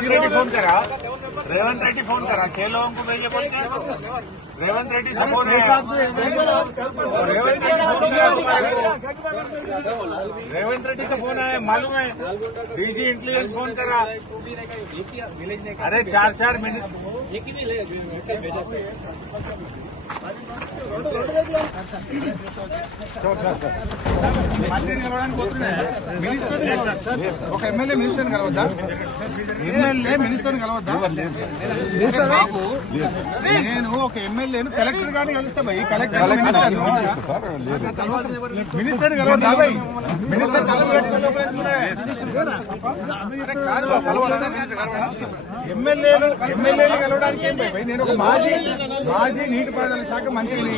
Revanth Reddy phone करा, Revanth Reddy phone करा, 6 लोगों को भेजे बोल के। रेवंत रेड्डी से फोन है, रेवंत रेड्डी फोन किया तुम्हारे को, रेवंत रेड्डी का फोन आया मालूम है, डीजी इंटेलिजेंस फोन करा। अरे 4-4 मिनट ఒక ఎమ్మెల్యే మినిస్టర్ని కలవద్దా? ఎమ్మెల్యే మినిస్టర్ని కలవద్దా? బాబు నేను ఒక ఎమ్మెల్యేను కలెక్టర్ గారిని కలుస్తా భయ్, కలెక్టర్ మినిస్టర్ కలవద్దా భయ్? మినిస్టర్ ఎమ్మెల్యేలు కలవడానికి ఏం భయ్? నేను ఒక మాజీ నీటిపారుదల శాఖ మంత్రిని.